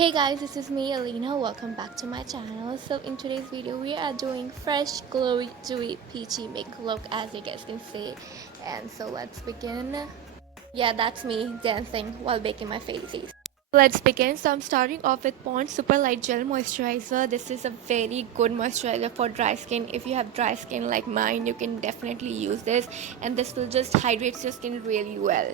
Hey guys, this is me Alina. Welcome back to my channel. So in today's video we are doing fresh, glowy, dewy, peachy makeup look, as you guys can see. And so let's begin. Yeah, that's me dancing while baking my face. Let's begin. So I'm starting off with Pond's Super Light Gel Moisturizer. This is a very good moisturizer for dry skin. If you have dry skin like mine, you can definitely use this, and this will just hydrate your skin really well.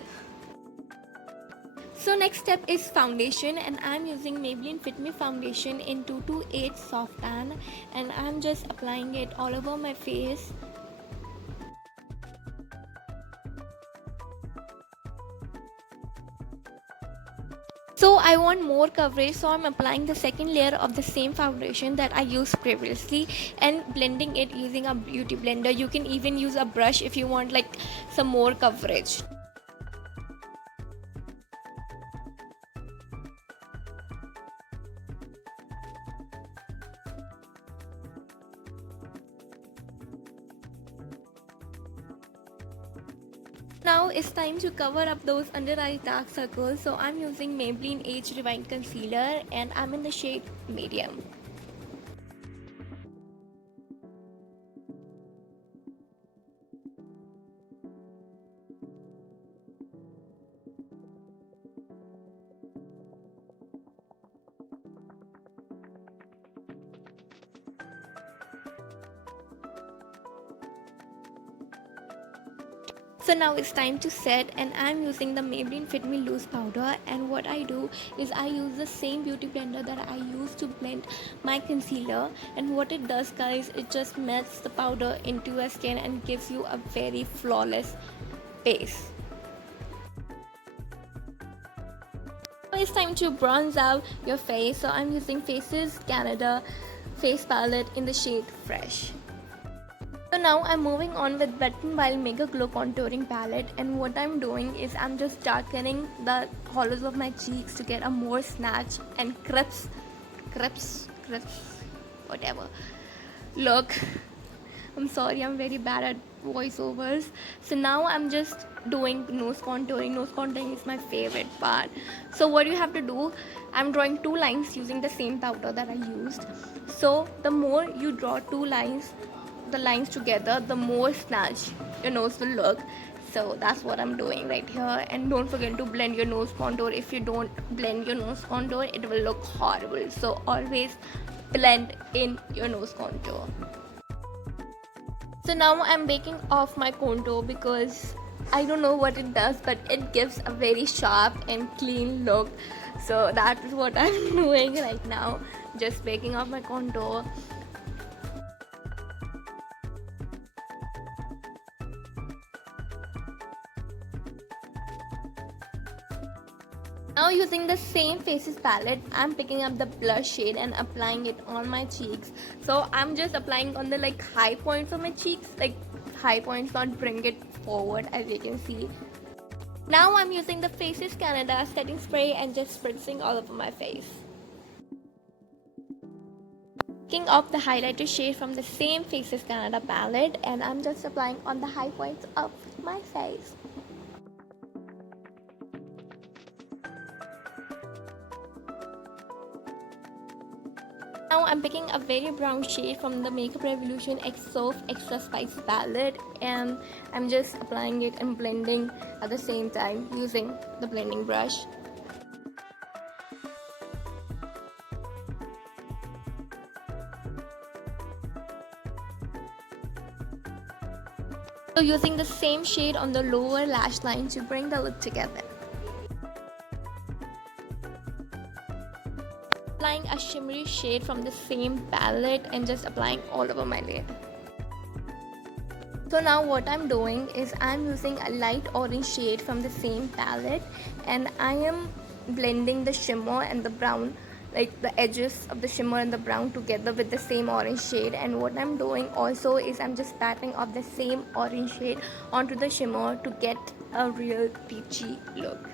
So next step is foundation, and I'm using Maybelline Fit Me foundation in 228 soft tan, and I'm just applying it all over my face. So I want more coverage, so I'm applying the second layer of the same foundation that I used previously and blending it using a beauty blender. You can even use a brush if you want like some more coverage. Now it's time to cover up those under eye dark circles, so I'm using Maybelline Age Rewind Concealer and I'm in the shade medium. So now it's time to set, and I'm using the Maybelline Fit Me Loose Powder, and what I do is I use the same beauty blender that I use to blend my concealer, and what it does guys, it just melts the powder into your skin and gives you a very flawless base. Now it's time to bronze out your face, so I'm using facescanada face palette in the shade Fresh. So now I'm moving on with Wet n Wild Mega Glow Contouring Palette, and what I'm doing is I'm just darkening the hollows of my cheeks to get a more snatch and crisp, whatever look. I'm sorry, I'm very bad at voiceovers. So now I'm just doing nose contouring. Nose contouring is my favorite part. So what you have to do, I'm drawing two lines using the same powder that I used. So the more you draw the lines together, the more snatched your nose will look. So that's what I'm doing right here. And don't forget to blend your nose contour. If you don't blend your nose contour, it will look horrible. So always blend in your nose contour. So now I'm baking off my contour because I don't know what it does, but it gives a very sharp and clean look. So that is what I'm doing right now, just baking off my contour. Now using the same faces palette, I'm picking up the blush shade and applying it on my cheeks. So I'm just applying on the like high points of my cheeks, like high points, not bring it forward, as you can see. Now I'm using the facescanada setting spray and just spritzing all over my face. Picking up the highlighter shade from the same facescanada palette, and I'm just applying on the high points of my face. Now I'm picking a very brown shade from the Makeup Revolution Soph Extra Spice palette, and I'm just applying it and blending at the same time using the blending brush. So using the same shade on the lower lash line to bring the look together. Applying a shimmery shade from the same palette and just applying all over my lid. So now what I'm doing is I'm using a light orange shade from the same palette, and I am blending the shimmer and the brown, like the edges of the shimmer and the brown together with the same orange shade. And what I'm doing also is I'm just patting off the same orange shade onto the shimmer to get a real peachy look.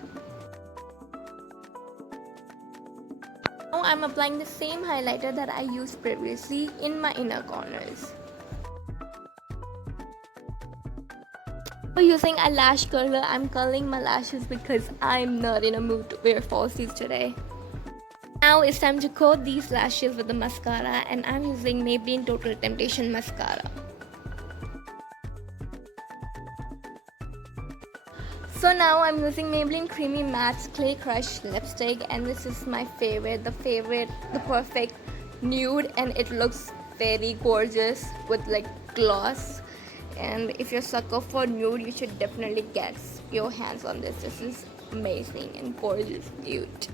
Now I'm applying the same highlighter that I used previously in my inner corners. For using a lash curler, I'm curling my lashes because I'm not in a mood to wear falsies today. Now it's time to coat these lashes with the mascara, and I'm using Maybelline Total Temptation mascara. So now I'm using Maybelline Creamy Matte Clay Crush lipstick, and this is my favorite, the perfect nude, and it looks very gorgeous with like gloss. And if you're a sucker for nude, you should definitely get your hands on this. This is amazing and gorgeous nude.